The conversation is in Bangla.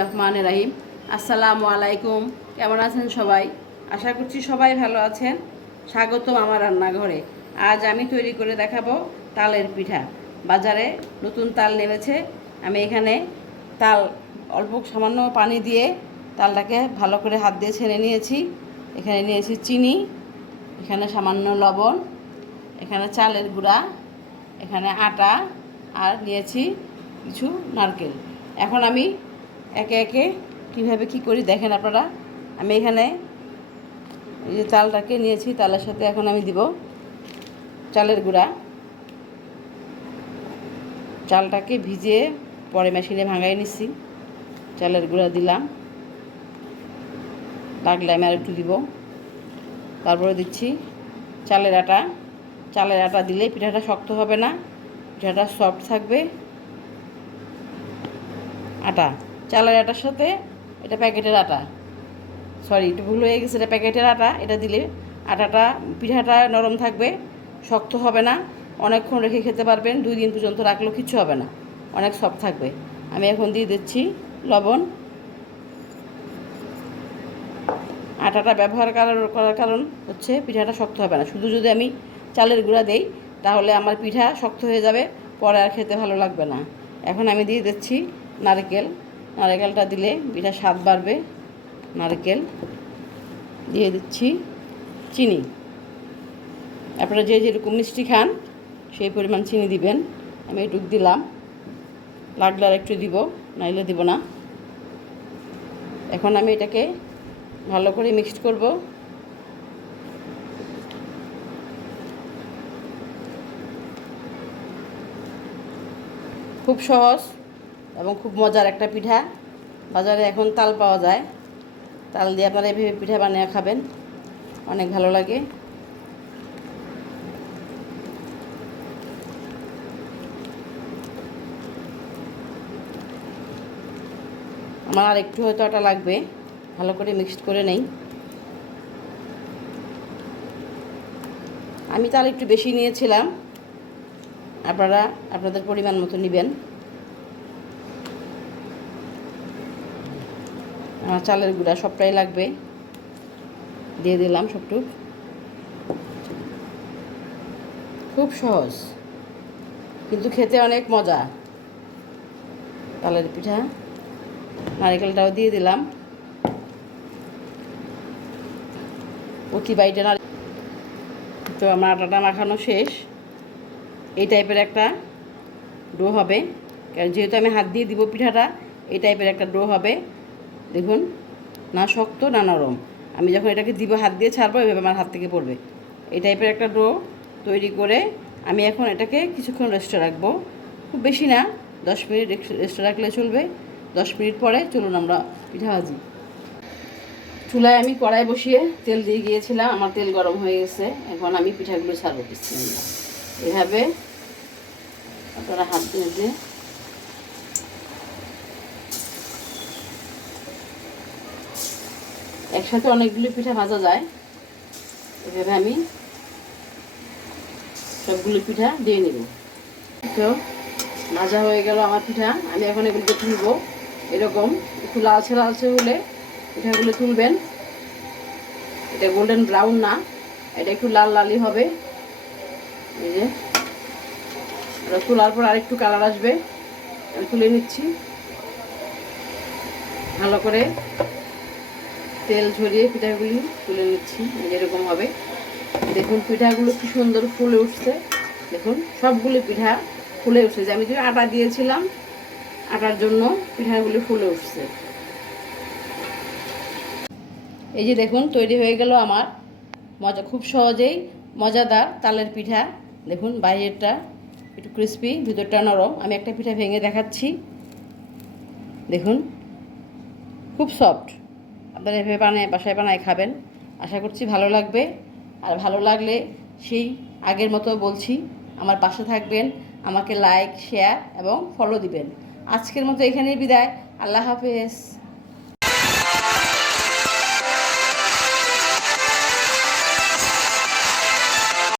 রহমান রাহিম। আসসালামু আলাইকুম। কেমন আছেন সবাই? আশা করছি সবাই ভালো আছেন। স্বাগতম আমার রান্নাঘরে। আজ আমি তৈরি করে দেখাবো তালের পিঠা। বাজারে নতুন তাল নেমেছে। আমি এখানে তাল অল্প সামান্য পানি দিয়ে তালটাকে ভালো করে হাত দিয়ে ছেনে নিয়েছি। এখানে নিয়েছি চিনি, এখানে সামান্য লবণ, এখানে চালের গুঁড়া, এখানে আটা আর নিয়েছি কিছু নারকেল। এখন আমি একে একে কীভাবে কী করি দেখেন আপনারা। আমি এখানে এই যে চালটাকে নিয়েছি, তালের সাথে এখন আমি দিব চালের গুঁড়া। চালটাকে ভিজিয়ে পরে মেশিনে ভাঙাই নিচ্ছি। চালের গুঁড়া দিলাম, লাগলে আমি আর একটু দিব। তারপরে দিচ্ছি চালের আটা। চালের আটা দিলে পিঠাটা শক্ত হবে না, পিঠাটা সফট থাকবে। আটা, চালের আটার সাথে এটা প্যাকেটের আটা, সরি একটু ভুল হয়ে গেছে, এটা প্যাকেটের আটা। এটা দিলে আটাটা পিঠাটা নরম থাকবে, শক্ত হবে না, অনেকক্ষণ রেখে খেতে পারবেন। 2 দিন পর্যন্ত রাখলেও কিছু হবে না, অনেক সফট থাকবে। আমি এখন দিয়ে দিচ্ছি লবণ। আটাটা ব্যবহার করার কারণ হচ্ছে পিঠাটা শক্ত হবে না। শুধু যদি আমি চালের গুঁড়া দেই তাহলে আমার পিঠা শক্ত হয়ে যাবে, পরে আর খেতে ভালো লাগবে না। এখন আমি দিয়ে দিচ্ছি নারকেল। নারকেলটা দিলে পিঠা স্বাদ বাড়বে। নারকেল দিয়ে দিচ্ছি চিনি। আপনারা যে যেরকম মিষ্টি খান সেই পরিমাণ চিনি দিবেন। আমি এটুকু দিলাম, লাগলে আর একটু দিব, নাইলে দিব না। এখন আমি এটাকে ভালো করে মিক্সড করব। খুব সহজ এবং খুব মজার একটা পিঠা। বাজারে এখন তাল পাওয়া যায়, তাল দিয়ে আপনারা এভাবে পিঠা বানিয়ে খাবেন, অনেক ভালো লাগে। আমার আর একটু হয়তো আটা লাগবে, ভালো করে মিক্সড করে নেই। আমি তাল একটু বেশি নিয়েছিলাম, আপনারা আপনাদের পরিমাণ মতো নেবেন। আমার চালের গুঁড়া সবটাই লাগবে, দিয়ে দিলাম সবটুক। খুব সহজ কিন্তু খেতে অনেক মজা তালের পিঠা। নারকেলটাও দিয়ে দিলাম, প্রতি বাইটে না। তো আমার আটাটা মাখানো শেষ। এই টাইপের একটা ডো হবে, কারণ যেহেতু আমি হাত দিয়ে দিব পিঠাটা, এই টাইপের একটা ডো হবে। দেখুন, না শক্ত না নরম। আমি যখন এটাকে দিব, হাত দিয়ে ছাড়বো, এভাবে আমার হাত থেকে পড়বে। এই টাইপের একটা ডো তৈরি করে আমি এখন এটাকে কিছুক্ষণ রেস্টে রাখবো। খুব বেশি না, 10 মিনিট রেস্টে রাখলে চলবে। 10 মিনিট পরে চলুন আমরা পিঠা ভাজি। চুলায় আমি কড়াই বসিয়ে তেল দিয়ে গিয়েছিলাম, আমার তেল গরম হয়ে গেছে। এখন আমি পিঠাগুলো ছাড়বো বিসমিল্লাহ। এভাবে আপনারা হাত দিয়ে একসাথে অনেকগুলো পিঠা ভাজা যায়। এভাবে আমি সবগুলো পিঠা দিয়ে নেব। তো ভাজা হয়ে গেল আমার পিঠা। আমি এখন এগুলোকে তুলব। এরকম একটু লালচে লালচে হলে পিঠাগুলো তুলবেন। এটা গোল্ডেন ব্রাউন না, এটা একটু লাল লালই হবে। এই যে এটা তোলার পর আরেকটু কালার আসবে। আমি তুলে নিচ্ছি ভালো করে, তেল ঝরিয়ে পিঠাগুলি তুলে নিচ্ছি। এরকম হবে। দেখুন পিঠাগুলো কি সুন্দর ফুলে উঠছে। দেখুন সবগুলো পিঠা ফুলে উঠছে, যে আমি যে আটা দিয়েছিলাম, আটার জন্য পিঠাগুলি ফুলে উঠছে। এই যে দেখুন তৈরি হয়ে গেল আমার মজা, খুব সহজেই মজাদার তালের পিঠা। দেখুন বাইরেরটা একটু ক্রিস্পি, ভিতরটা নরম। আমি একটা পিঠা ভেঙে দেখাচ্ছি। দেখুন খুব সফট। আপনারা এভাবে বাসায় বানায় খাবেন, আশা করছি ভালো লাগবে। আর ভালো লাগলে সেই আগের মতো বলছি, আমার পাশে থাকবেন, আমাকে লাইক, শেয়ার এবং ফলো দিবেন। আজকের মতো এখানেই বিদায়। আল্লাহ হাফেজ।